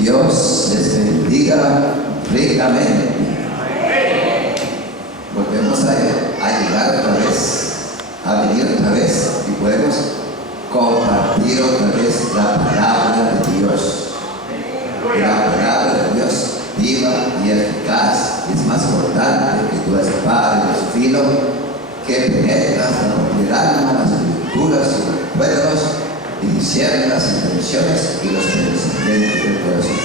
Dios les bendiga ricamente. Volvemos a llegar otra vez, a venir otra vez y podemos compartir otra vez la palabra de Dios. La palabra de Dios viva y eficaz es más cortante que tu espada y los filos que penetra hasta romper alma, las escrituras y los cuernos y discierne las intenciones y los pensamientos del corazón.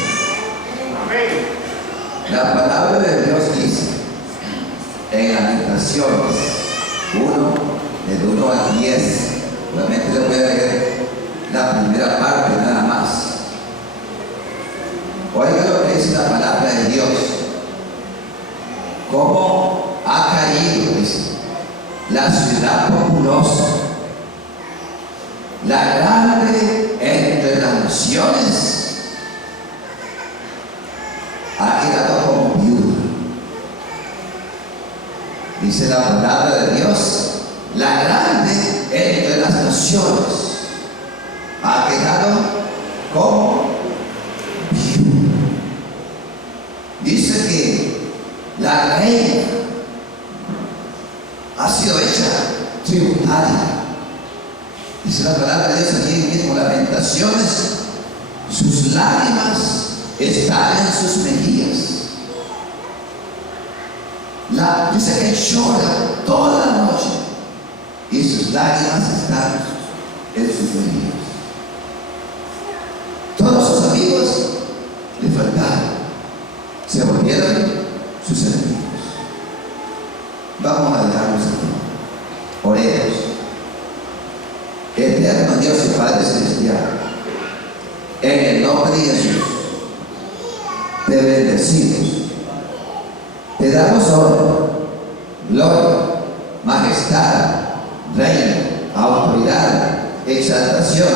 La palabra de Dios dice en Lamentaciones 1, del 1 al 10, solamente le voy a leer la primera parte nada más. Oiga lo que dice la palabra de Dios. Cómo ha caído, dice, la ciudad populosa, la grande entre las naciones, ha quedado como viuda. Dice la palabra de Dios, la grande entre las naciones, ha quedado como viuda. Dice que la reina ha sido hecha tributaria. Dice la palabra de Dios aquí en mismo Lamentaciones, sus lágrimas están en sus mejillas. Dice que llora toda la noche y sus lágrimas están en sus mejillas. Todos sus amigos le faltaron, se volvieron sus enemigos. Vamos a dejarlos aquí. Oremos. Eterno Dios y Padre Celestial, en el nombre de Jesús, te bendecimos, te damos honra, gloria, majestad, reino, autoridad, exaltación,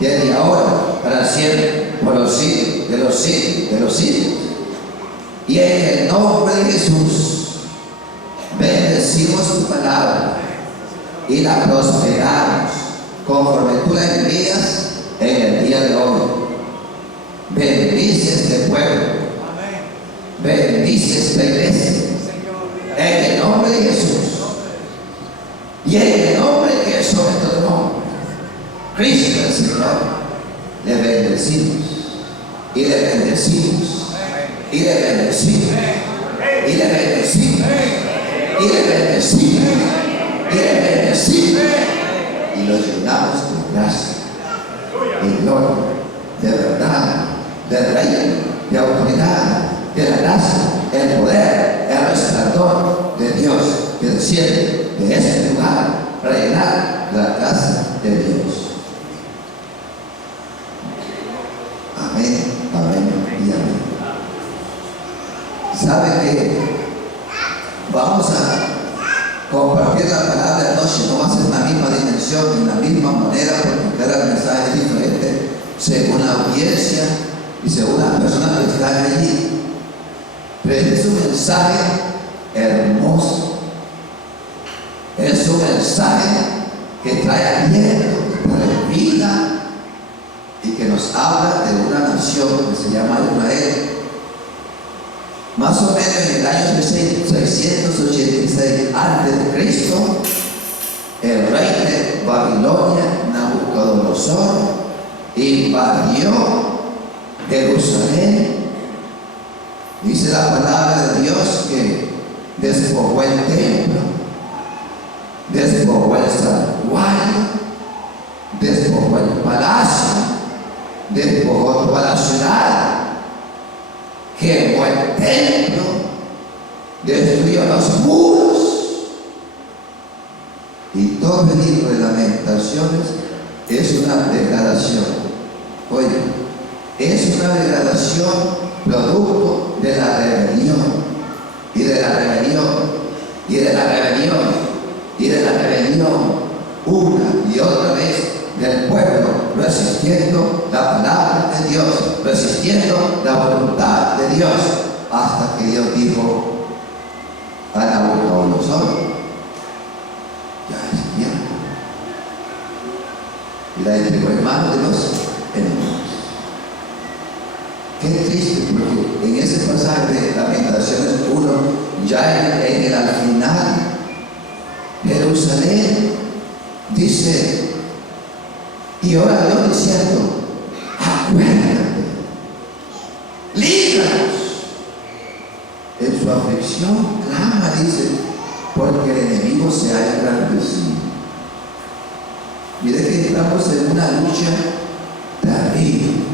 desde ahora para siempre, por los siglos de los siglos de los siglos. Y en el nombre de Jesús, bendecimos tu palabra y la prosperamos conforme tú la envías en el día de hoy. Bendice este pueblo, bendice esta iglesia, en el nombre de Jesús y en el nombre que es sobre todo nombre, Cristo el Señor. Le bendecimos y le bendecimos y le bendecimos y le bendecimos y le bendecimos y le bendecimos y lo llenamos de gracia y gloria, de verdad, de reino, de autoridad, de la gracia, el poder, el resplandor de Dios que desciende de este lugar para llenar la casa de Dios. Amén, amén y amén. ¿Sabe que vamos a compartir la palabra de noche? No va a ser en la misma dimensión, en la misma manera, porque cada mensaje es diferente según la audiencia y según las personas que están allí. Pero este es un mensaje hermoso. Es un mensaje que trae aliento, que trae vida y que nos habla de una nación que se llama Israel. Más o menos en el año 686 a.C., el rey de Babilonia, Nabucodonosor, invadió Jerusalén. Dice la palabra de Dios que despojó el templo, despojó el santuario, despojó el palacio, despojó toda la ciudad, quemó el templo, destruyó los muros. Y todo el libro de Lamentaciones es una degradación. Oye, es una degradación producto de la rebelión, y de la rebelión, y de la rebelión, y de la rebelión, una y otra vez del pueblo resistiendo la palabra de Dios, resistiendo la voluntad de Dios, hasta que Dios dijo a Nabucodonosor: ya es tiempo. Y la entregó en manos de los enemigos. ¿Qué ya en el al final, Jerusalén dice, y ora Dios diciendo, acuérdate, líbranos. En su aflicción clama, dice, porque el enemigo se ha engrandecido. Mire que estamos en una lucha terrible.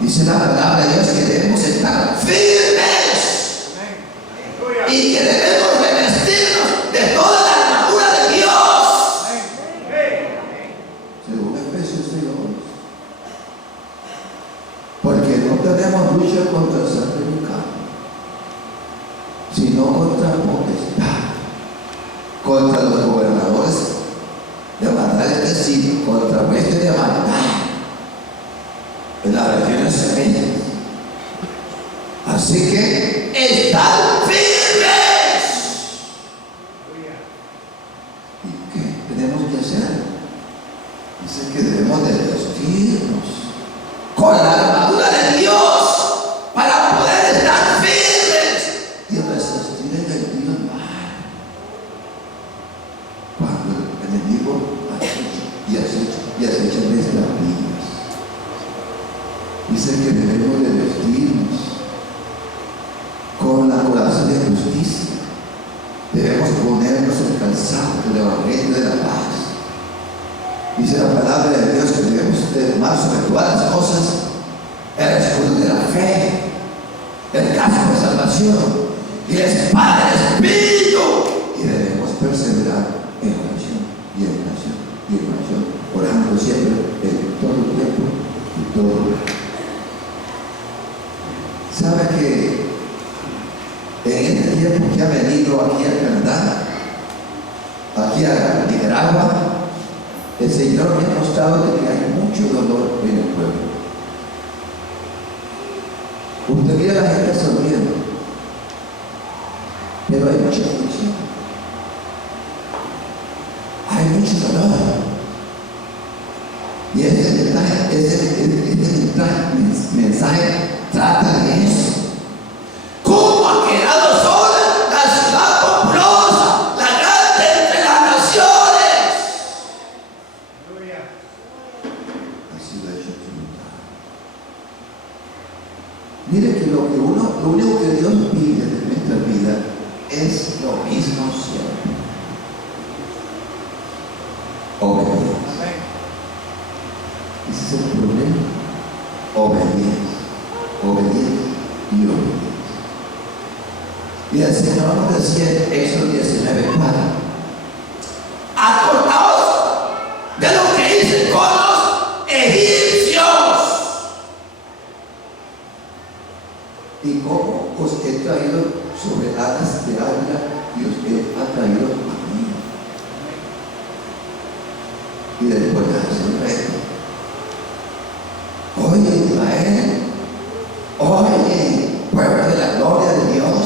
Dice la palabra de Dios que debemos estar firmes y que debemos revestirnos de toda la armadura de Dios. Según Efesios 6:11. Porque no tenemos lucha contra sangre y carne, sino contra potestad, contra los gobernadores de maldad, es decir, contra huestes de maldad en las regiones celestes. Así que estad firmes. ¿Y qué tenemos que hacer? Dice que debemos de vestirnos con la armadura de Dios para poder estar firmes y resistir el enemigo mal. Cuando el enemigo acecha nuestras vidas, dice que debemos de vestirnos con la coraza de justicia. Debemos ponernos el calzado del evangelio de la paz. Dice la palabra de Dios que debemos de tomar sobre todas las cosas el escudo de la fe, el casco de salvación y la espada del Espíritu, y debemos perseverar en oración y en oración y en oración, orando siempre en todo el tiempo y todo el tiempo. ¿Sabe que en este tiempo que ha venido aquí a Canadá, aquí a Nicaragua, el Señor me ha mostrado de que hay mucho dolor en el pueblo? Usted mira a la gente sonriendo, pero hay mucha aflicción, hay mucho dolor. Y este mensaje trata de eso. ¿Cómo ha quedado sola la ciudad populosa, la grande entre las naciones? Ha sido hecho triunfar. Mire que lo único que Dios pide de nuestra vida es lo mismo siempre: obediencia. Ese es el problema. Obediencia, obediencia y obediencia. Y el Señor nos decía en Éxodo 19:4: acordaos de lo que hice con los egipcios y cómo os he traído sobre alas de águila y os he atraído a mí. Y después hace el reto: oye Israel, oye pueblo de la gloria de Dios,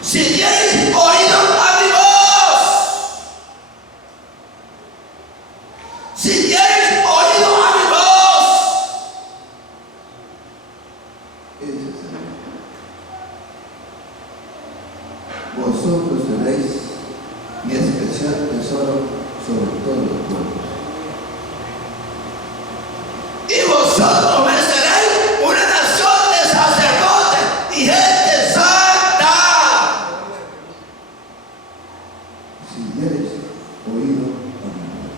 si tienes oído a mi voz, si tienes oído a mi voz, vosotros seréis mi especial tesoro sobre todos los pueblos. Y vosotros me seréis una nación de sacerdotes y gente santa. Si tienes oído a mi voz.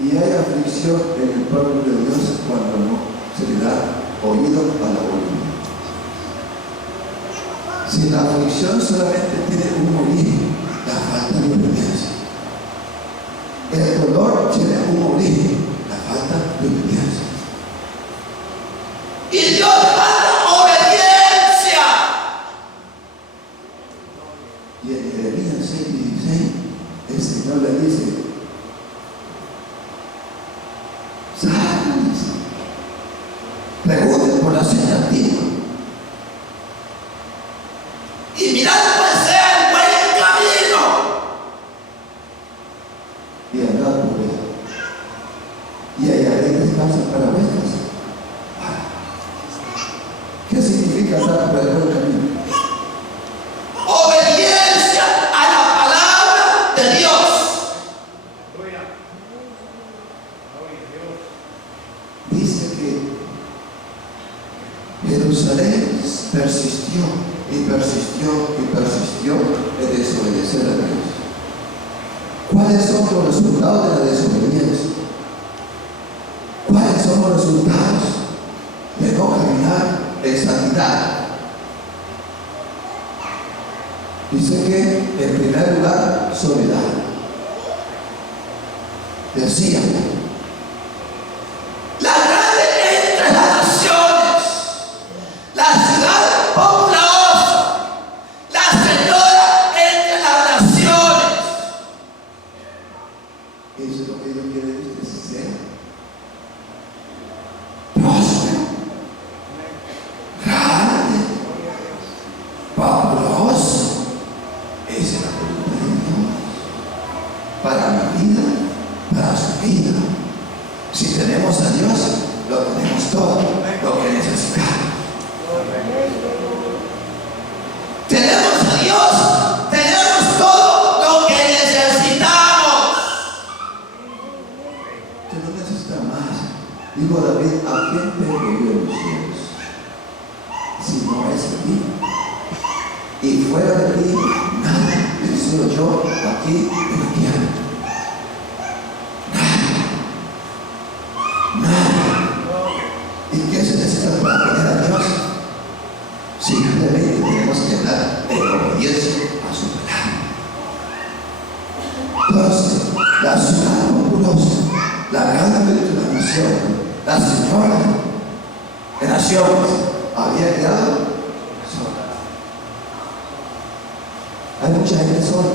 Y hay aflicción en el pueblo de Dios cuando no se le da oído a la voluntad. Si la aflicción solamente tiene un origen, la falta de obediencia. El dolor tiene un origen, la falta de obediencia. Y Dios manda obediencia. Y en Jeremías 6:16, el Señor le dice: salgan, pregunten por la señal antigua y mirad cuál sea el buen camino y andad por él, y hallaréis descanso para vuestras almas. ¿Qué significa? y persistió en desobedecer a Dios. ¿Cuáles son los resultados de la desobediencia? ¿Cuáles son los resultados de no caminar en santidad? Dice que en primer lugar, soledad. Decía, la grande entre las naciones, la ciudad populosa, la señora entre las naciones. Eso es lo que Dios quiere que sea. Próspero, grande, populoso. Esa es la voluntad de Dios para mi vida, para su vida. Si tenemos a Dios, lo tenemos todo, lo que necesitamos. Tenemos a Dios, tenemos todo lo que necesitamos. Usted no necesita más. Dijo David, ¿a quién tengo yo en los cielos? Si no es a ti. Y fuera de ti, nada. Decido yo aquí en la tierra. ¿Y qué se necesita para tener a Dios? Simplemente tenemos que estar en obediencia a su palabra. Entonces, la ciudad populosa, la grande de la nación, la señora de naciones, había quedado sola. Hay mucha gente sola.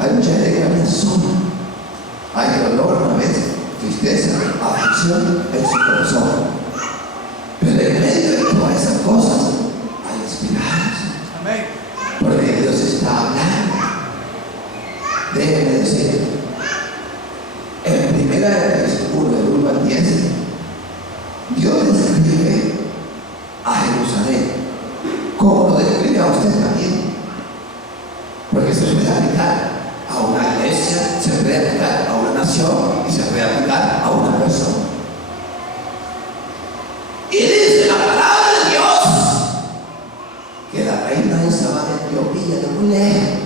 Hay mucha gente que camina sola. Hay dolor a veces, tristeza, aflicción en su corazón. Pero en medio de todas esas cosas hay esperanza. Porque Dios está hablando. Déjenme decir, en primera de 1 al 10, Dios describe a Jerusalén como lo describe a usted también. Porque se puede aplicar a una iglesia, se puede aplicar a una nación y se puede aplicar a una persona. Y dice la palabra de Dios que la reina de Saba de Etiopía, de muy lejos,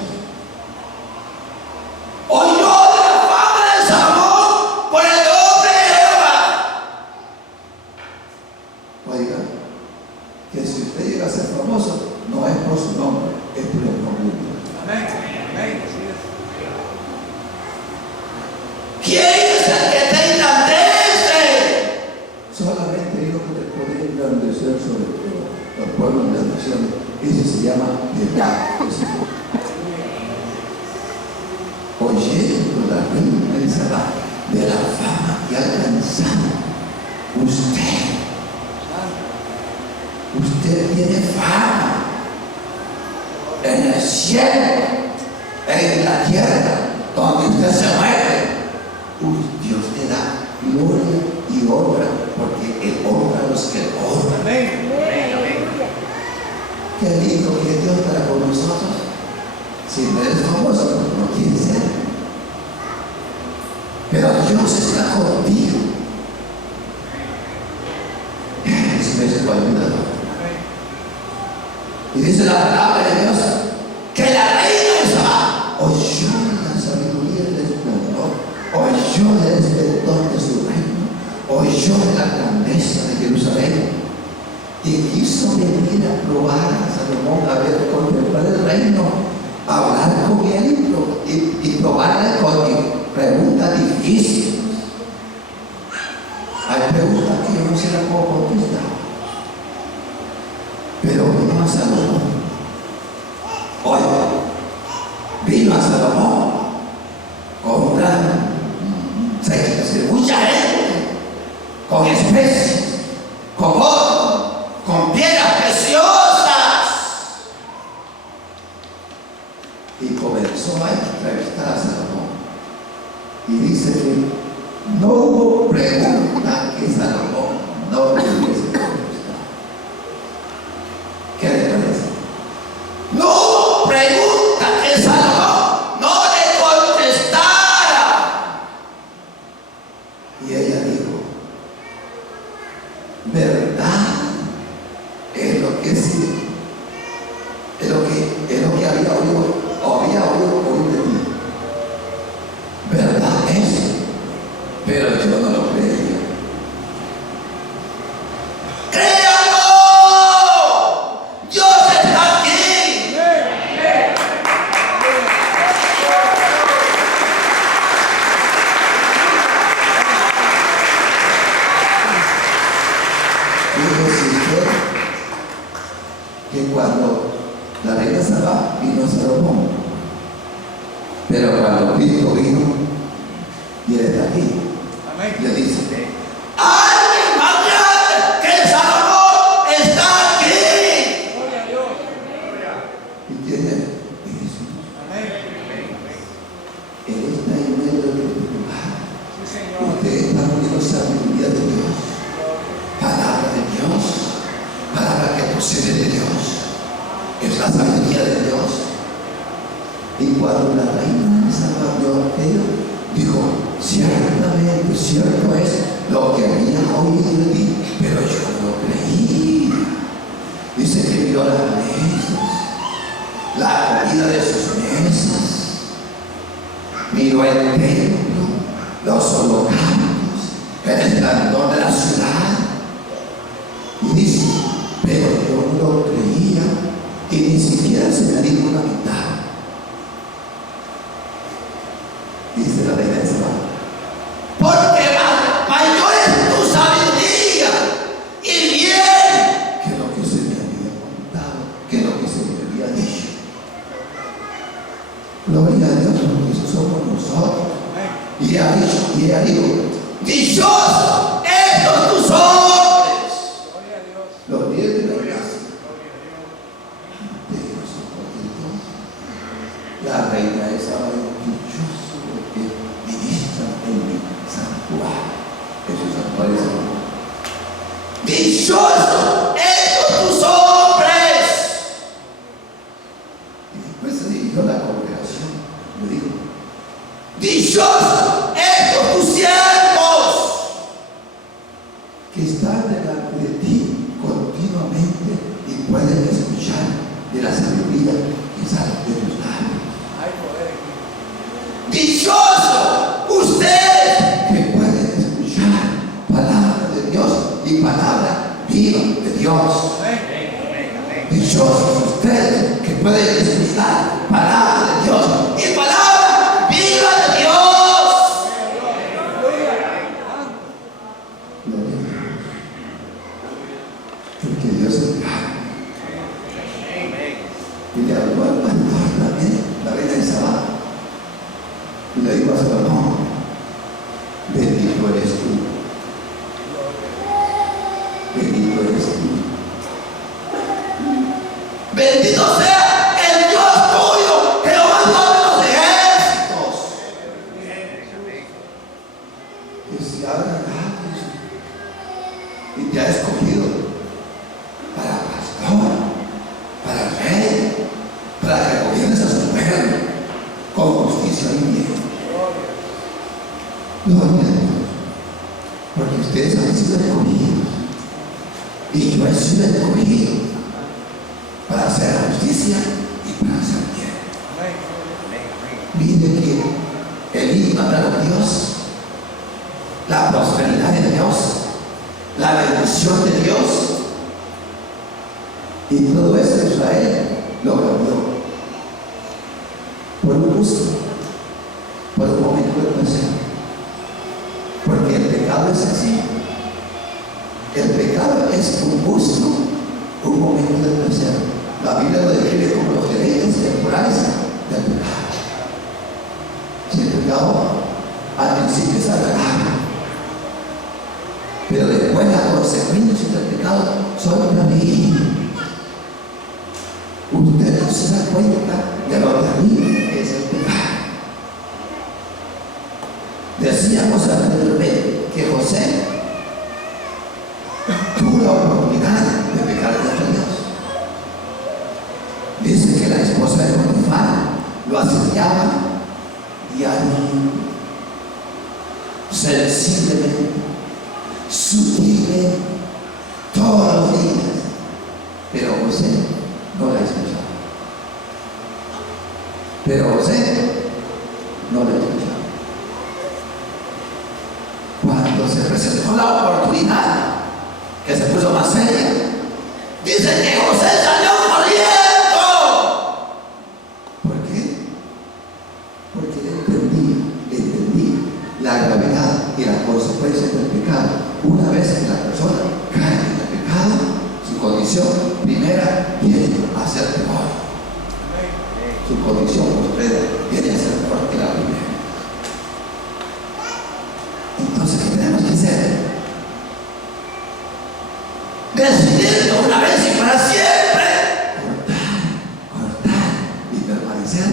oyó de la fama de Salomón por el nombre de Jehová. Oiga, que si usted llega a ser famoso, no es por su nombre, es por el nombre de Dios. Amén. Amén. ¿Quién es el que te engrandece? Solamente Dios que te puede engrandecer sobre todo los pueblos de las naciones. Ese se llama Jehová. Oyendo la reina de Saba de la fama que ha alcanzado usted tiene fama en el cielo, en la tierra, donde usted se mueve. Dios te da gloria y honra, porque Él honra a los que honran. Qué lindo que Dios estará con nosotros. Si no eres famoso, no quieres ser. Pero Dios está contigo. Eso es tu ayuda. Y dice la palabra de Dios que la reina de Saba oyó la sabiduría del esplendor, oyó el esplendor de su reino, oyó la grandeza de Jerusalén y quiso venir a probar a Salomón, a ver, contemplar el reino, hablar con él y probarle con preguntas difíciles. Hay preguntas que yo no sé la puedo contestar. Pero vino a Salomón. Oiga, vino a Salomón con un gran séquito, mucha gente, con especies, con oro, con piedras preciosas. Y comenzó a entrevistar a Salomón. Y dice que no hubo pregunta que Salomón no le hubiese contestado. ¿Qué le parece? No hubo pregunta que Salomón no le contestara. Y ella dijo, verdad es lo que sí cuando la reina Saba vino a Salomón, pero cuando Cristo vino y él está aquí, le dice: ¡alguien más grande que Salomón está aquí! Gloria a Dios. ¿Y quién es? Jesús. Él está en medio de este lugar. Sí, Señor. Usted está uniendo sabiduría de Dios, palabra de Dios, palabra que procede de Dios. Es la sabiduría de Dios. Y cuando la reina Saba vio aquello, dijo: ciertamente, cierto es lo que había oído de ti, pero yo no creí. Dice que vio las mesas, la comida de sus mesas, miró el templo, los holocaustos, el esplendor de la ciudad, y dice: pero yo no lo creía, y ni siquiera se me dijo la mitad. Dice la reina Saba: porque mayor es tu sabiduría y bien que lo que se me había contado, que lo que se me había dicho. Gloria a Dios, porque eso somos nosotros. Y ella dijo: dichosos estos tus hombres, Gloria a Dios. los líderes de la iglesia. La reina Saba dijo: dichoso porque ministran en mi santuario. Eso es santuario. Dichoso estos tus hombres. Y después se dirigió a la congregación y le dijo: dichosos estos tus siervos que están delante de ti continuamente y pueden escuchar de la sabiduría que sale de tus labios. Hay poder aquí. Dichoso ustedes que pueden escuchar palabra de Dios y palabra viva de Dios. Dichosos ustedes que pueden escuchar palabra de Dios y palabra viva de Dios. Gloria a Dios. Porque Dios es grande. Y le habló al pastor también, la reina Saba, y le dijo a Salomón: bendito eres tú, bendito eres tú, bendito sea el Dios tuyo, Jehová Dios de los ejércitos, que se ha agradado y te ha escogido para pastor, para rey, para que gobiernes a su pueblo con justicia y bien. Gloria a Dios, porque ustedes han sido escogidos y yo he sido escogido para hacer la justicia y para hacer bien. Mire que el himno de Dios, la prosperidad de Dios, la bendición de Dios y todo eso Israel lo cambió por un gusto, por un momento de placer, porque el pecado es así. El pecado es un gusto, un momento de placer. La Biblia lo describe como los deleites temporales del pecado. Si el pecado al principio es agradable, pero después las consecuencias del pecado son terribles. Usted no se da cuenta de lo terrible que es el pecado. Decíamos anteriormente que José tuvo la oportunidad de pecar contra Dios. Dice que la esposa de Potifar lo asediaba diariamente, sensiblemente, sutilmente, todos los días. Pero José no la escuchaba. Pero José no la escuchaba. Cuando se presentó la oportunidad, que se puso más seria, dice que José salió corriendo. ¿Por qué? Porque él entendía la gravedad y las consecuencias del pecado. Una vez que la persona cae en el pecado, su condición primera viene de una vez y para siempre cortar y permanecer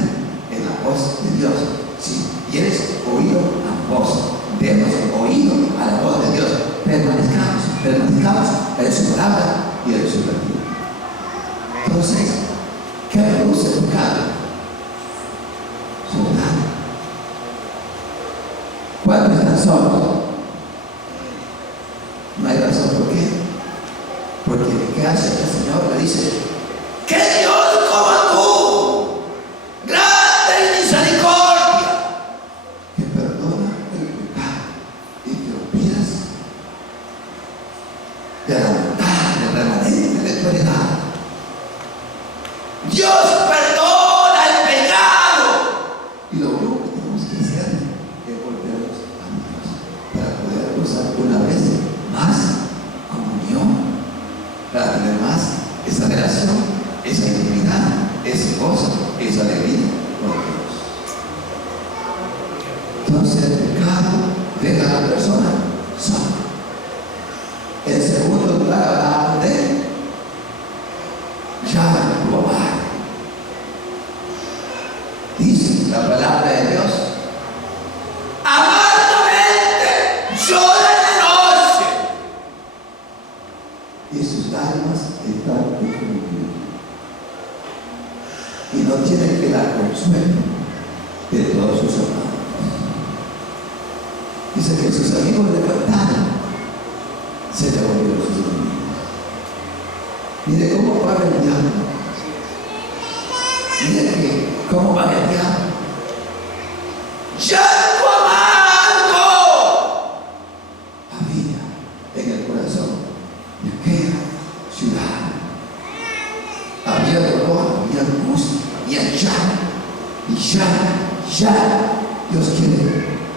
en la voz de Dios. Si quieres oído la voz, demos oído a la voz de Dios. Permanezcamos en su palabra y en su verdad. Entonces, ¿qué produce el pecado? Soledad. ¿Cuántos están solos? No hay razón por qué. Porque ¿qué hace el Señor? Le dice: ¡que Dios como tú! ¡Grande en misericordia! Que perdona el pecado y que olvidas de adelantar el remanente de tu heredad. Dios perdona el pecado. Y lo único que tenemos que hacer es volvernos a Dios para poder gozar una vez más comunión, para tener más esa relación, esa intimidad, ese gozo, esa alegría con Dios. Entonces el pecado deja a la persona sola. En segundo lugar, hablamos de ya no amar. Dice la palabra de Dios: amargamente llora en la noche y sus lágrimas están escondidas, y no tiene que dar consuelo de todos sus amados. Dice que sus amigos le contaron, se le volvieron sus enemigos. Mire cómo va el diablo. Mire que cómo va el diablo. ¡Llanto amargo! Había en el corazón de aquella ciudad. Había dolor, había angustia, había llanto. Y ya Dios quiere,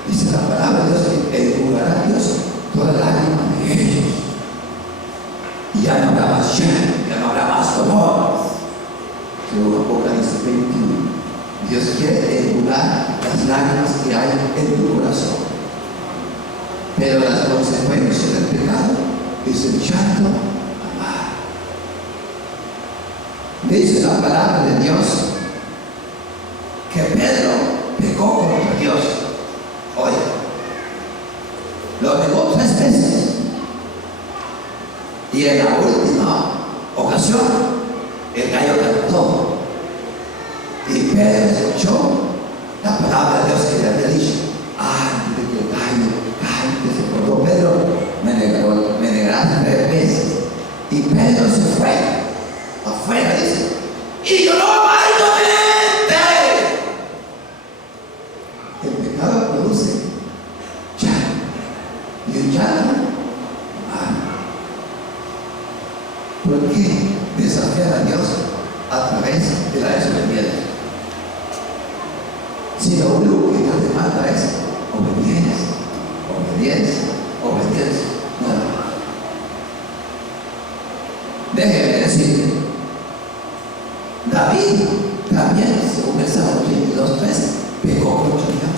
dice la palabra de Dios, que enjugará a Dios toda lágrima de ellos. Y ya no habrá más llanto, ya no habrá más dolor. Según Apocalipsis 21, Dios quiere enjugar las lágrimas que hay en tu corazón. Pero las consecuencias del pecado es el llanto amargo. Dice la palabra de Dios que Pedro pecó contra Dios. Oye, lo negó 3 veces. Y en la última ocasión, el gallo cantó. Y Pedro escuchó la palabra de Dios que le había dicho: antes de que el gallo cante, se acordó Pedro, me negarás 3 veces. Y Pedro se fue afuera, dice, y lloró amargamente. El pecado produce llanto, y el llanto amargo. ¿Por qué desafiar a Dios a través de la desobediencia? Si lo único que Dios te manda es obediencia, obediencia, obediencia, nada más. Déjeme decirle, David también, según el Salmo 32:13, pecó contra Dios.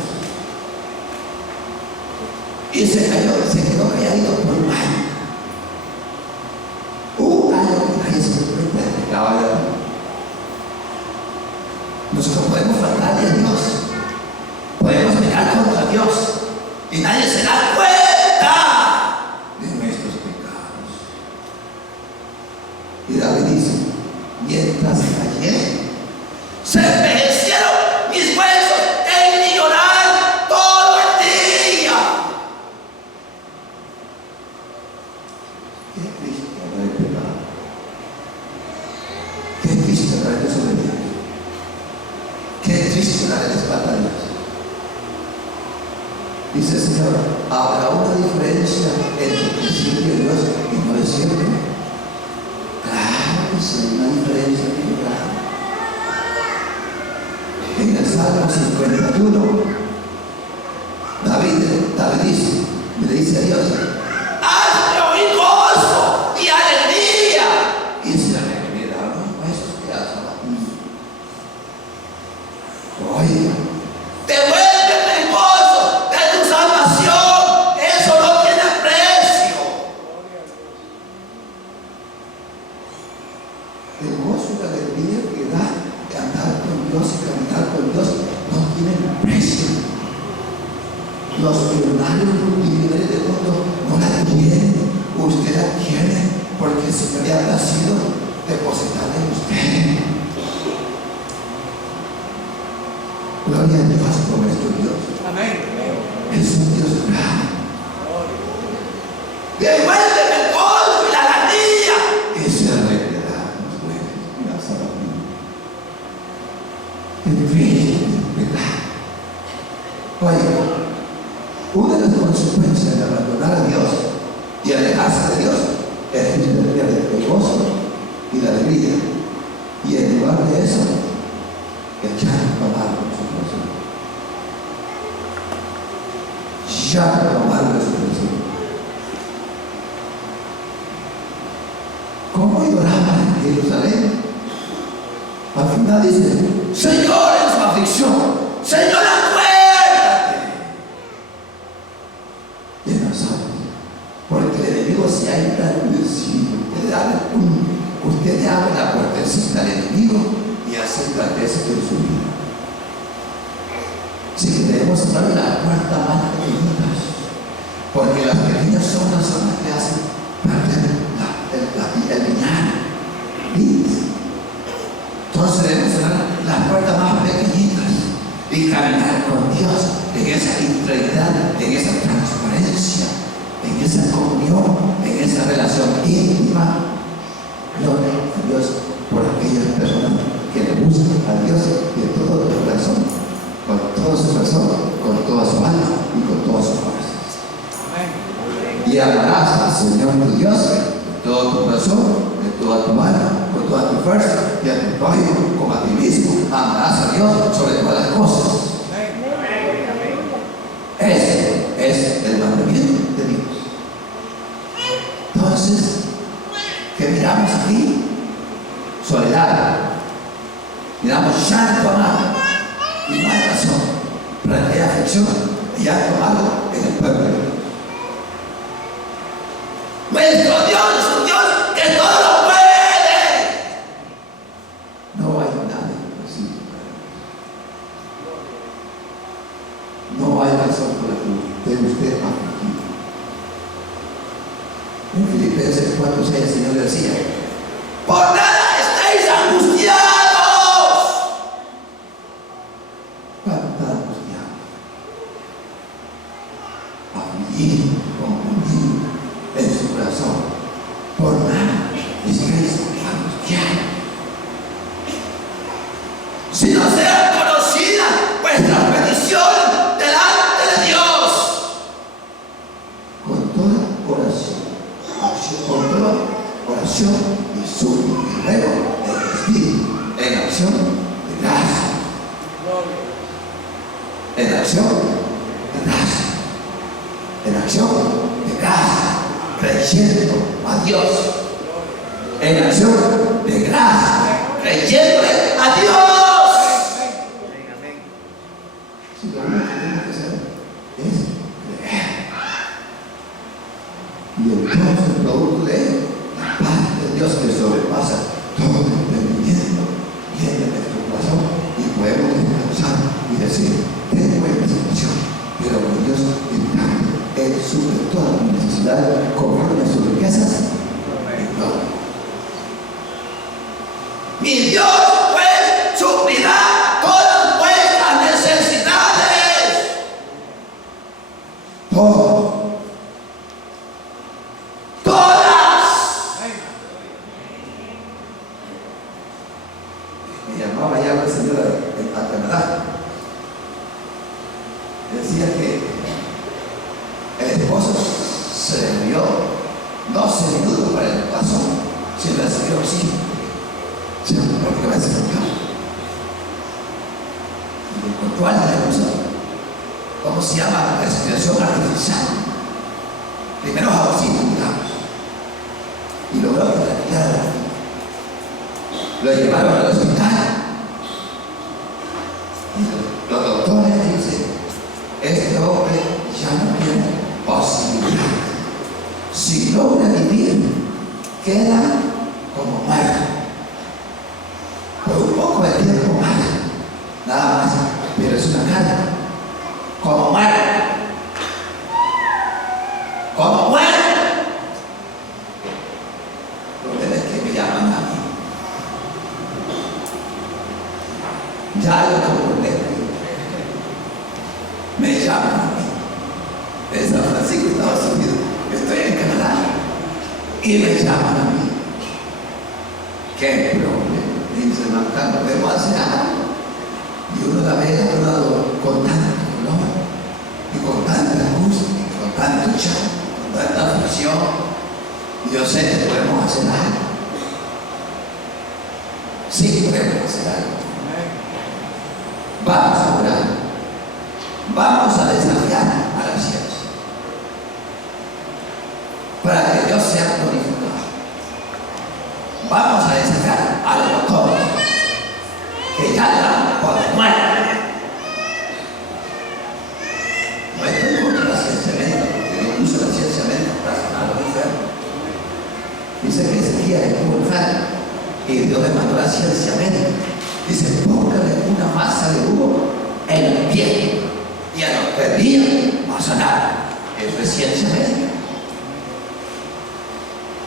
Y se quedó calladito por un año. Un año que nadie se cuenta del pecado de Dios. Nosotros podemos faltarle a Dios, podemos pecar contra Dios, y nadie se da cuenta de nuestros pecados. Y David dice: mientras callé, se envejecieron mis huesos en mi llorar todo el día. Qué triste hablar del pecado. Qué triste hablar de desobediencia. Qué triste hablar de la espalda de Dios. Dice el Señor: habrá una diferencia entre el sirve a Dios y no le sirve. Claro que sí, hay una diferencia muy grande. En el Salmo 51, David dice, le dice a Dios: hazme oír gozo y alegría. Y se alegrarán los huesos que has abatido. Oiga, devuélveme el gozo de tu salvación. Eso no tiene precio. gozo y la alegría que da de andar con Dios y caminar con Dios no tienen precio. Los millonarios multimillonarios del mundo no la tienen. Usted la tiene porque el Señor ya ha sido depositada en usted. Gloria a Dios por nuestro Dios. Amén. Es un Dios grande. Devuélveme el gozo y la alegría. Ese arreglará los buenos y la salud. En fin, ¿verdad? Oye, una de las consecuencias de abandonar a Dios y alejarse de Dios es que usted pierde el gozo y la alegría. Y en lugar de eso, echar a tomar con su corazón. Ya a tomar con su corazón. ¿Cómo lloraban en Jerusalén? Al final dice: Señor, en su aflicción, Señor, acuérdate de nosotros, porque el enemigo se ha engrandecido. Usted le abre la puertecita al enemigo y hace engrandece en su vida. Si queremos entrar en la puerta más pequeña, porque las pequeñas son las que hacen perder el viñar. Entonces debemos cerrar las puertas más pequeñitas y caminar con Dios en esa integridad, en esa transparencia, en esa comunión, en esa relación íntima. Gloria a Dios por aquellas personas que le buscan a Dios de todo su corazón, con todo su corazón, con toda su alma y con toda su fuerza. Y amarás al Señor tu Dios de todo tu corazón, de toda tu alma, con toda tu fuerza, y a tu prójimo como a ti mismo. Amarás a Dios sobre todas las cosas. Ese es el mandamiento de Dios. Entonces, ¿qué miramos aquí? Soledad. Miramos llanto amargo y no hay razón. Pero hay aflicción y llanto amargo en el pueblo de Dios. Nuestro Dios es un Dios que todo lo puede. No hay nada imposible. No hay razón por la que debe usted afligir. En Filipenses 4:6 el Señor decía: por nada estáis angustiados. ¿Para estar angustiados? Afligido, confundido en su corazón. Por nada estáis angustiados. Si no sean conocidas vuestras peticiones delante de Dios, con toda oración, con toda oración y súplica y ruego en el Espíritu, en acción de gracia. En acción de gracia. En acción de gracia. Creyendo a Dios. En acción de gracia. Creyéndole a Dios. Si lo único que tenemos que hacer es creer. Y entonces el producto de la paz de Dios que sobrepasa todo entendimiento viene de nuestro corazón y podemos descansar y decir: tengo esta situación, pero con Dios entrando, Él suple todas mis necesidades conforme a sus riquezas en gloria. Mi Dios pues suplirá todas vuestras necesidades. Todo. Me llamaba ya la señora a Canadá. Decía que el esposo se le dio 12 minutos para el paso, se le salió así, porque va a ser y le encontró a la esposa, ¿cómo se llama? Respiración artificial. Primero jaboncito, digamos, y logró que la tirara. Lo llevaron al hospital. Y los doctores dicen: este hombre ya no tiene posibilidad. Si logra vivir, queda como muerto. final, como muere, como muere. Ustedes que me llaman a mí, ya lo comprendí, me llaman a mí. En San Francisco, Estados Unidos, yo estoy en Canadá y me llaman a mí. ¿Qué problema? Dice, no, acá podemos hacer algo. Y uno la ve al lado con tanto dolor y con tanta angustia, y con tanto llanto, con tanta aflicción. Y yo sé que podemos hacer algo. Sí, podemos hacer algo. Vamos a orar. Vamos a desafiar a la ciencia para que Dios sea glorificado. Vamos a desafiar a los doctores que ya dan por muerte. No estoy contra la ciencia médica, porque Dios usa la ciencia médica para sanar a los enfermos. Dice que Ezequiel estuvo enfermo y Dios le mandó la ciencia médica. Dice, póngale una masa de humo en el pie y a los 3 días va a sanar. Eso es ciencia médica.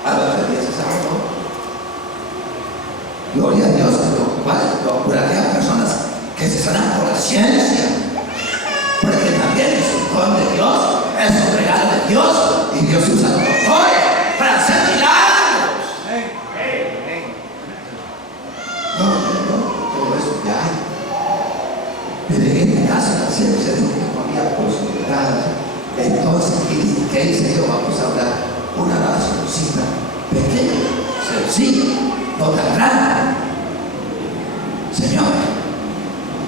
A los 3 días se sanó. Gloria a Dios, por aquellas personas que se sanan por la ciencia, porque también es un don de Dios, es un regalo de Dios, y Dios usa los doctores para hacer milagros. No, todo eso ya hay. Pero en este caso la ciencia dijo que no había posibilidades. Entonces, ¿qué hice yo? Vamos a hablar una oracióncita pequeña, sencilla, no tan grande. Señor,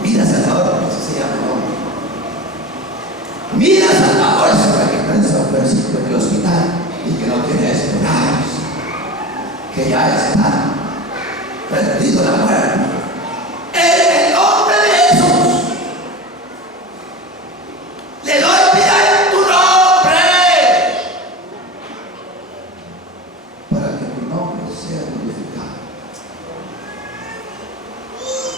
mira Salvador, así se llama el hombre. Mira Salvador, ese hombre que está en San Francisco en el hospital y que no tiene esperanza, que ya está perdido la muerte. En el nombre de Jesús, le doy vida en tu nombre, para que tu nombre sea glorificado.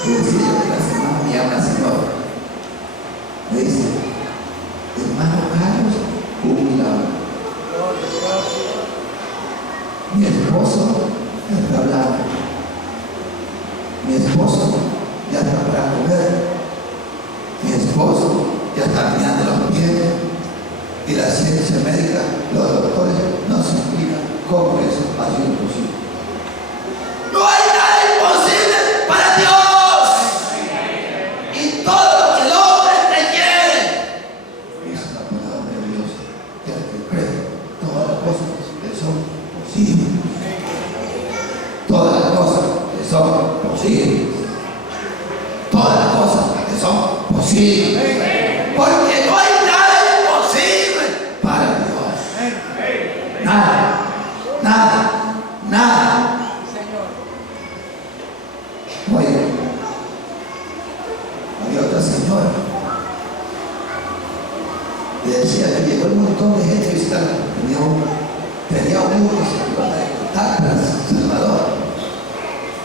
Y decía que la semana me llama el Señor, me dice, hermano Carlos, un milagro. Mi esposo ya está hablando, mi esposo ya está para comer, mi esposo ya está mirando los pies, y la ciencia médica, los doctores no se explican cómo eso ha sido posible. No hay nada imposible para Dios. Y todo lo que el hombre requiere es la palabra de Dios, que al que cree, todas las cosas le son posibles. Todas las cosas le son posibles. Todas las cosas le son posibles. Porque no hay nada imposible para Dios. Nada, nada, nada. Oye, había otra señora le decía que llegó un montón de gente a visitarla. Tenía un hijo que se iba a contar para Salvador,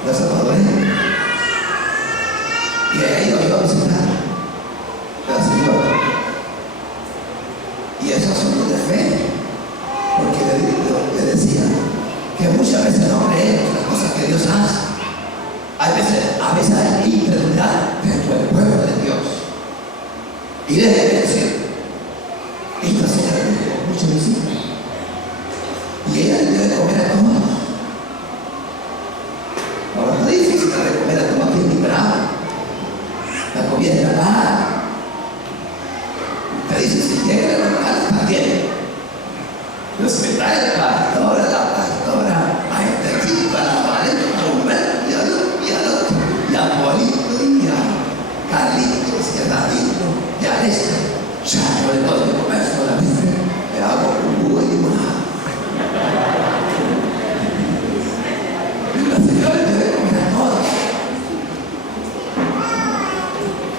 la salvadoreña, y a ella iba a visitar la señora. Y esos son los de fe, porque le decía que muchas veces no creemos las cosas que Dios hace. A veces hay incredulidad dentro del pueblo de Dios. Y déjeme decir, esta señora tiene muchos discípulos y ella le dio de comer a todos. Ahora no es difícil darle de comer a todos aquí en Nicaragua. La comida es cara. Usted dice, si llega a la local, está bien. Pero si me trae la pastora, a este chico, a la Valeta, a Humberto, y a Polito, y a Carlitos, y a Dadito, y a este. Ya no le doy de comer solamente, le hago un jugo y limonada. La señora le dio de comer a todos.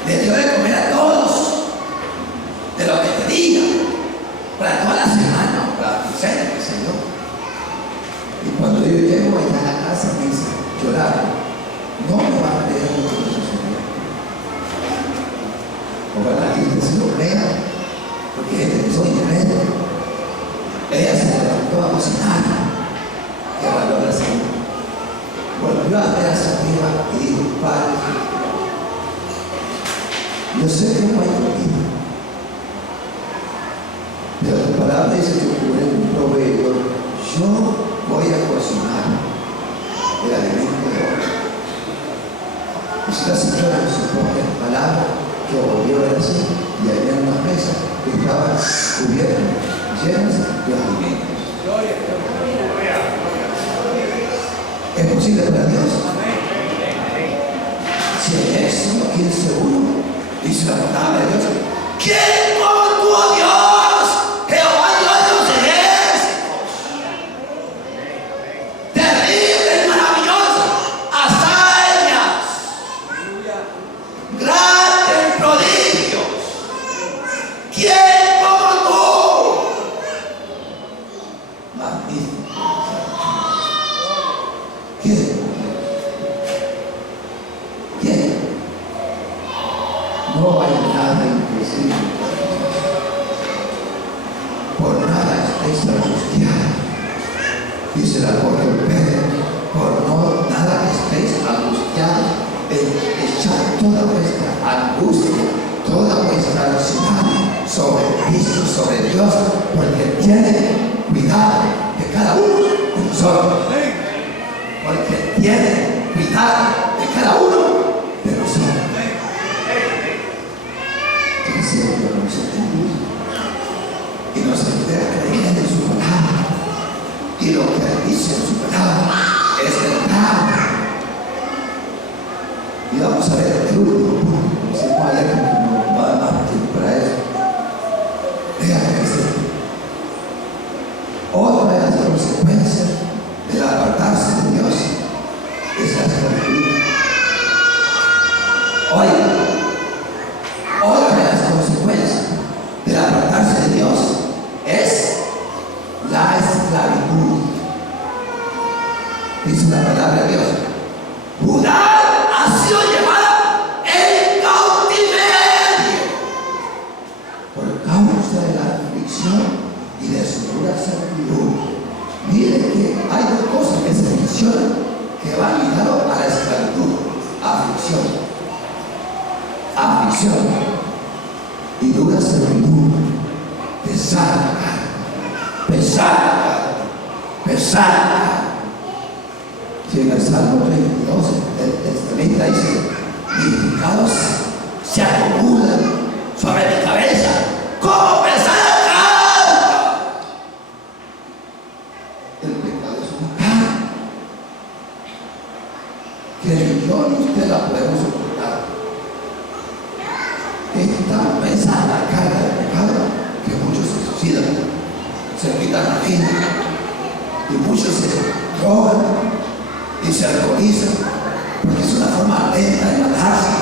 Le dio de comer a todos. De lo que te diga. Para toda la semana, para la quincena, qué sé yo. Y cuando yo llego allá a la casa me dice, llorando, no me va a creer lo que me sucedió. crea, porque hay gente que son incrédulos. Ella se levantó a cocinar, que valora el Señor. Volvió a ver hacia arriba y dijo: Padre, yo sé que no hay comida, pero tu palabra dice que tú eres un proveedor. Yo voy a cocinar el alimento de hoy. Y si la señora no se pone en palabra, que volvió a ver así, y había una mesa que estaba cubierta, llenas de alimentos. ¿Es posible para Dios? Si en Éxodo 15:1 dice la palabra de Dios: ¿quién como tú, oh Dios, Jehová Dios de los ejércitos? Terrible y maravilloso, hazañas, grandes prodigios. ¿Quién como tú? Magnífico. ¿Quién? ¿Quién? No hay nada imposible. Por nada estáis angustiados, dice el apóstol Pedro. Por nada estáis angustiados, echad toda vuestra angustia, toda vuestra ansiedad sobre Cristo, sobre Dios, porque tiene cuidado de cada uno de nosotros. Porque tiene cuidado de cada uno de nosotros. Que el Señor nos ayude y nos ayude a creer en su palabra. Y lo que dice en su palabra es verdad. Y vamos a ver el último punto. Si no hay alguien que no va a dar tiempo para eso. Vean que otra de las consecuencias del apartarse de Dios es la esclavitud. Oiga, otra de las consecuencias del apartarse de Dios es la esclavitud. Dice la palabra de Dios: Judá ha sido llevada en cautiverio por causa de la aflicción y de su dura servidumbre. Mire que hay dos cosas que se mencionan que van ligados a la esclavitud: aflicción y dura servidumbre. Pesada, si en el Salmo 32 el salmista dice: mis pecados se acumulan sobre mi cabeza como pesada carga. El pecado es una carga que ni yo ni usted la podemos soportar. Es tan pesada la carga del pecado que muchos se suicidan, se quitan la vida, y muchos se drogan y se alcoholizan, porque es una forma lenta de matarse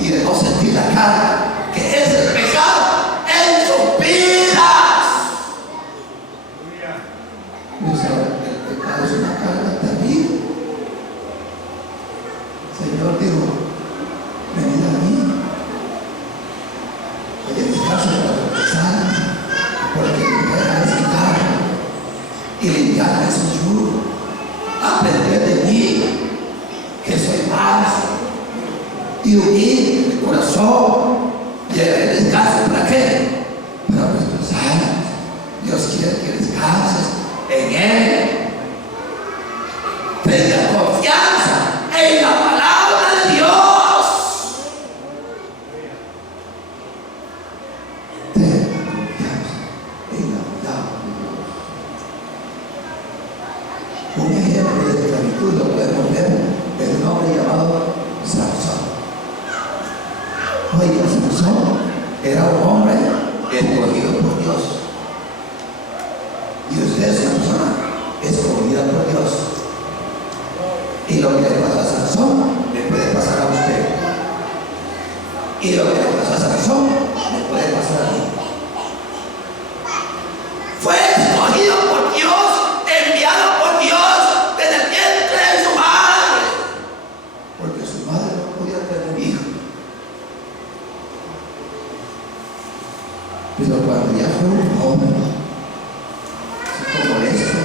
y de no sentir la carga que es el pecado en sus vidas. El pecado es una carga terrible. El Señor dijo: venid a mí, que descanso para tropezar, porque ligera es mi carga y liviana es mi yugo. Aprended de mí, que soy manso y humilde de corazón, y el descanso. ¿Para qué? Para vuestras almas. Dios quiere que descanses en Él. Tenga confianza en la palabra de Dios. Tenga confianza en la palabra de Dios. Un ejemplo de esclavitud lo podemos ver en un hombre llamado Sansón. Oiga, Sansón era un hombre escogido por Dios. Y usted es una persona escogida por Dios. Y lo que le pasó a Sansón le puede pasar a usted. Y lo que le pasó a Sansón le puede pasar a mí. Fue escogido por Dios, enviado por Dios desde el vientre de su madre, porque su madre no podía tener hijo. Pero cuando ya fue un joven, como esto,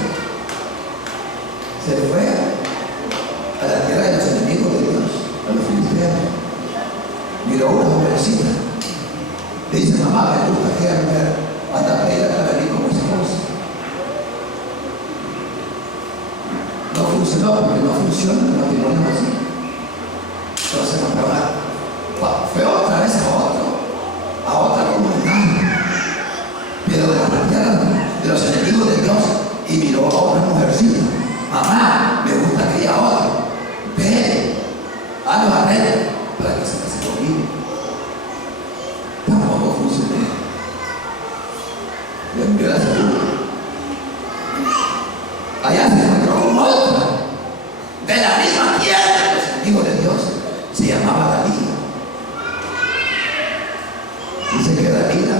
se fue a la tierra de los enemigos de Dios, a los filisteos. Miró una jovencita. Le dice: mamá, me gusta aquella mujer, hasta pedirla para mí como esposa. No funcionó, porque no funciona el matrimonio así. Entonces fue otra vez a otra comunidad, pero de la tierra de los enemigos de Dios, y miró a otra mujercita. Mamá, me gusta aquella otra. Ve, hazlo a él para que se case conmigo. Tampoco funcionó. Le envió la segunda. Allá se encontró con otra de la misma tierra de los enemigos de Dios. Se llamaba Dalila. Dice que Dalila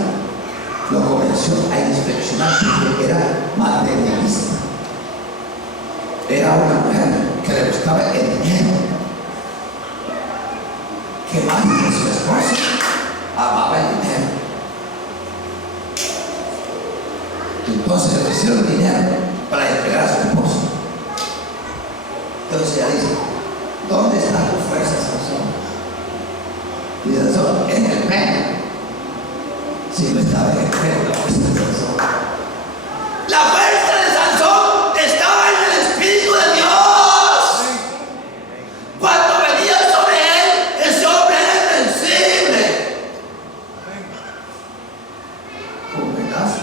lo comenzó a inspeccionar porque era materialista. Era una mujer que le gustaba el dinero, que más que su esposo amaba el dinero. Entonces le ofrecieron dinero para entregar a su esposo. Entonces ella dice: ¿dónde está tu fuerza, Sansón? Y Sansón: en el pene. Si no estaba en el pene, la fuerza de Sansón. La fuerza de Sansón estaba en el Espíritu de Dios. Cuando venía sobre él, ese hombre era invencible. Con pedazo,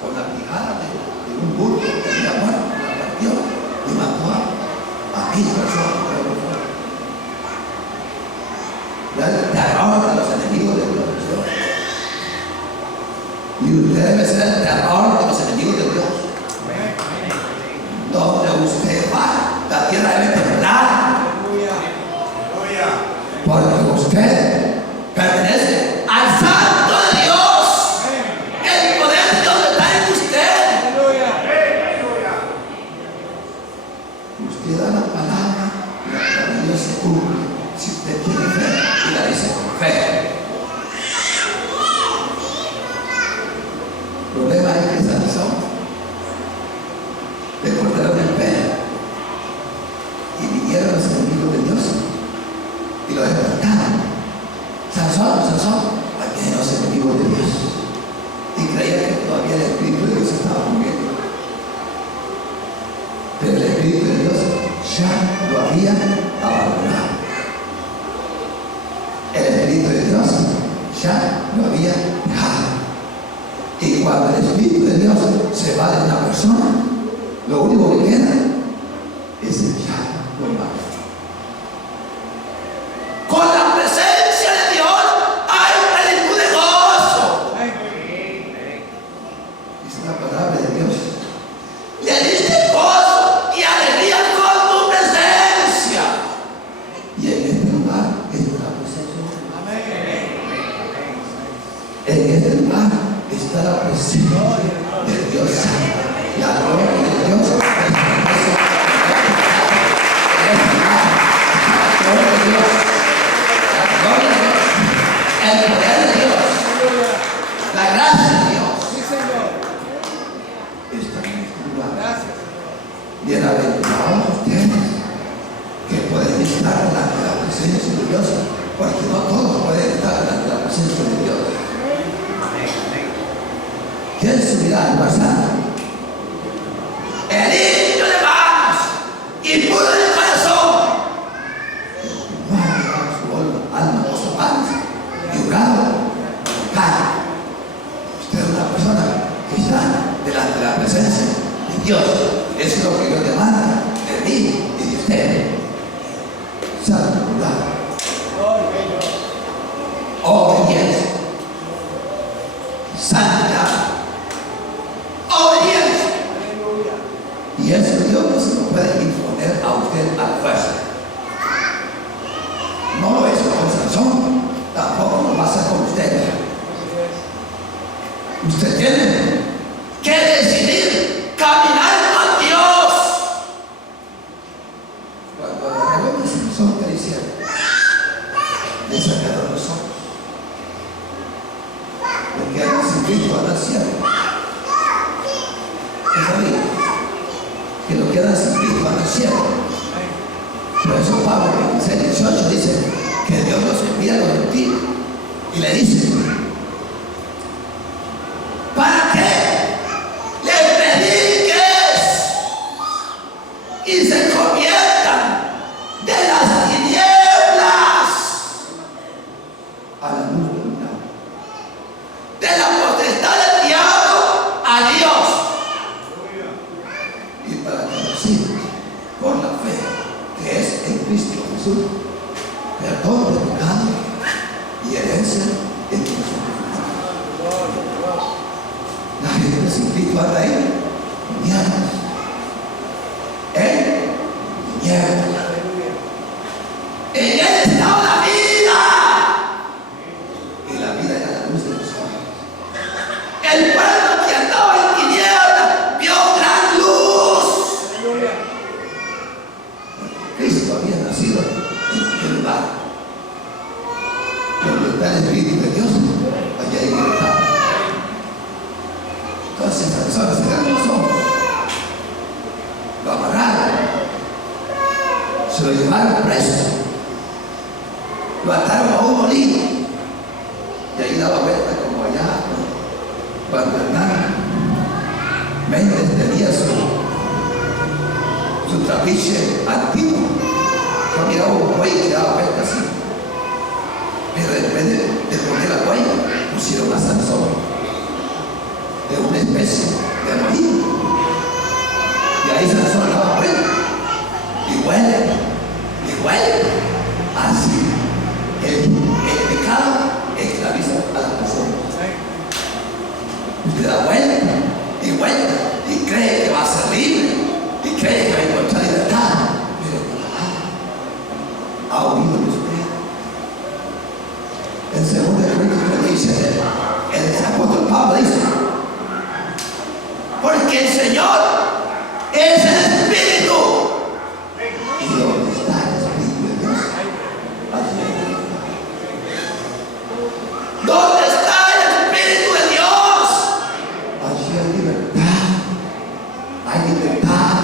con la pijada de un burro que había muerto, la partió y mató a 10 personas. Era el terror de los enemigos de Dios. Y usted debe ser el terror de los enemigos de Dios. Donde usted va, la tierra debe temblar. Porque usted pertenece al Santo de Dios. El poder de Dios está en usted. Usted da la palabra y la palabra de Dios se cumple. Si usted tiene fe y la dice con fe. El problema es que Sansón le cortaron el pelo y vinieron los enemigos de Dios y lo despertaron. Sansón, Sansón, aquí hay los enemigos de Dios. Y creía que todavía el Espíritu de Dios estaba muriendo. Pero el Espíritu de Dios ya lo había abandonado. El Espíritu de Dios ya lo había dejado. Y cuando el Espíritu de Dios se va de una persona, lo único que queda es el llanto humano. Con la presencia de Dios hay plenitud de gozo. Dice la palabra de Dios: le diste gozo y alegría con tu presencia. Y en este lugar está la presencia de Dios. En este lugar está la presencia de Dios. La gloria de Dios está en la gloria de Dios. La gloria de Dios. El poder de Dios. La gracia de Dios. Está en este lugar. Bienaventurados ustedes que pueden estar delante de la presencia de Dios, porque no todos pueden estar delante de la presencia de Dios. ¿Quién subirá al lugar santo? El limpio de manos y puro de corazón. Guarda su alma o su panza y jurado carne. Usted es una persona que está delante de la presencia de Dios. Eso es lo que Dios demanda de mí y de usted. Santidad. Obediencia. Santidad. Obediencia. Y eso Dios no se lo puede imponer a usted a la fuerza. No lo hizo con Sansón, tampoco lo va a hacer con usted. Usted tiene que decidir caminar con Dios. Cuando agarró a Sansón, ¿qué le hicieron? Le sacaron los ojos. Porque al recibir dice, para que le prediques y se conviertan de las tinieblas a la luz del lugar, de la potestad del diablo a Dios, y para que recibas por la fe que es en Cristo Jesús perdón de pecado y herencia en Dios. La gente sin Cristo anda ahí, tinieblas, en tinieblas. En él estaba la vida, y la vida era la luz de los hombres. El pueblo que andaba en tinieblas vio gran luz. Cristo había nacido en aquel lugar. Donde está el Espíritu de Dios, allá hay libertad. Entonces las personas se dan los hombros, lo amarraron, se lo llevaron preso, lo ataron a un molino y ahí daba vuelta como allá cuando Hernán Méndez tenía su trapiche antiguo. Yo miraba un buey que daba vuelta así, pero después de poner la huella pusieron a Sansón de una especie de molino y ahí Sansón daba vuelta y huele así. El pecado esclaviza a las personas. Usted da vuelta y cree que va a ser libre y cree que va a encontrar libertad, pero ha oído de usted. En 2 Corintios dice, el apóstol Pablo dice, porque el Señor es el Espíritu, y donde está el Espíritu de Dios, allí hay libertad. ¿Dónde está el Espíritu de Dios? Allí hay libertad. Hay libertad.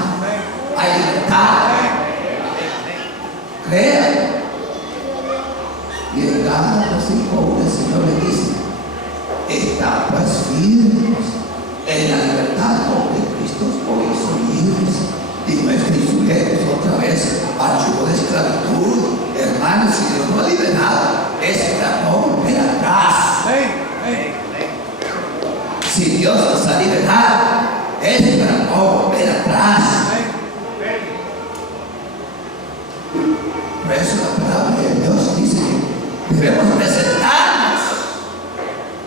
Hay libertad. Crean. Y en Gálatas 5:1 el Señor le dice, está pues firmes en la libertad con que Cristo hoy son libres, y no estéis sujetos otra vez al yugo de esclavitud. Hermanos, si Dios no ha liberado, es para no volver atrás. Si Dios nos ha liberado, es para no volver atrás. Por eso la palabra de Dios dice que debemos presentarnos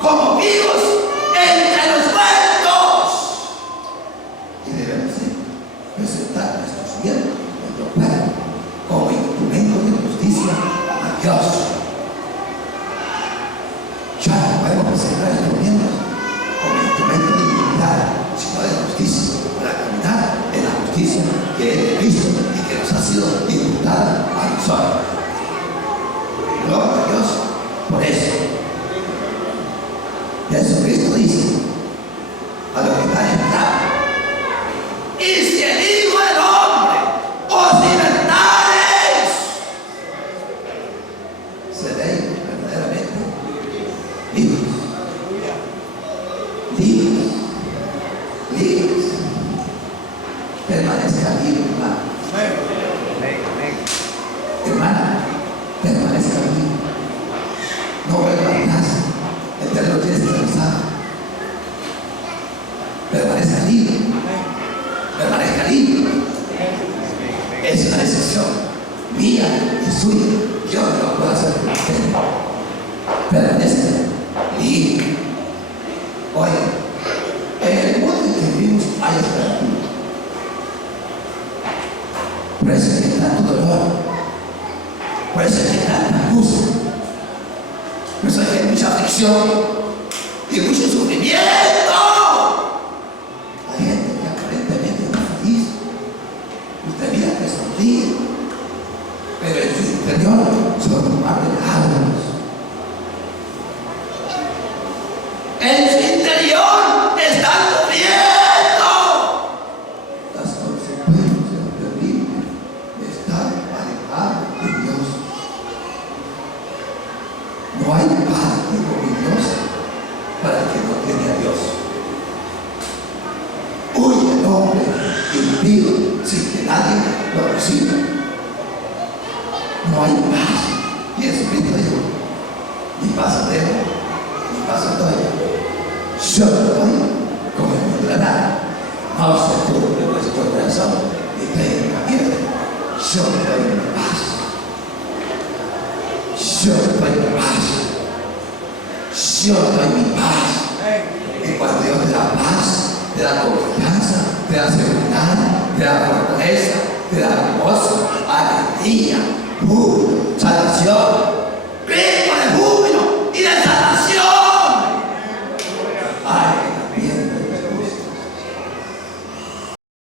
como vivos entre los muertos, y debemos presentar nuestros miembros, nuestro cuerpo, como instrumento de justicia a Dios. Ya no podemos presentar nuestros miembros como instrumento de dignidad, sino de justicia, para caminar en la justicia que es de Cristo y que nos ha sido imputada a nosotros. Gloria a Dios por eso. Jesucristo dice a los que están en pecado, y si el Hijo del Hombre os libertareis, seréis verdaderamente libres. Libres. Libres. Permanezca libre, hermano. Hermana, permanezca libre. No vuelva atrás. El terreno tiene centralizado. Permanezca libre. Permanezca libre. Es una decisión mía y suya. Yo no lo puedo hacer por usted. Permanezca libre. Oye, en el mundo en que vivimos hay esclavitud. Por eso es que hay tanto dolor. Por eso es que hay tanta angustia. Por eso es que hay mucha aflicción y mucho sufrimiento. Hay gente que aparentemente no es feliz. Usted mira que sonríe, pero en su interior son un mar de lágrimas. En su interior están sufriendo las consecuencias terribles de estar alejado de Dios. No hay paz. vacío, sin que nadie lo reciba. No hay paz. Y Jesucristo dijo: mi paz dejo, mi paz doy. Yo doy como el mundo da. No se turbe vuestro corazón ni tenga miedo. Yo doy mi paz. Yo doy mi paz. Yo doy mi paz. Y cuando Dios te da paz, te da confianza, te da seguridad, te da fortaleza, te da gozo, alegría, salvación.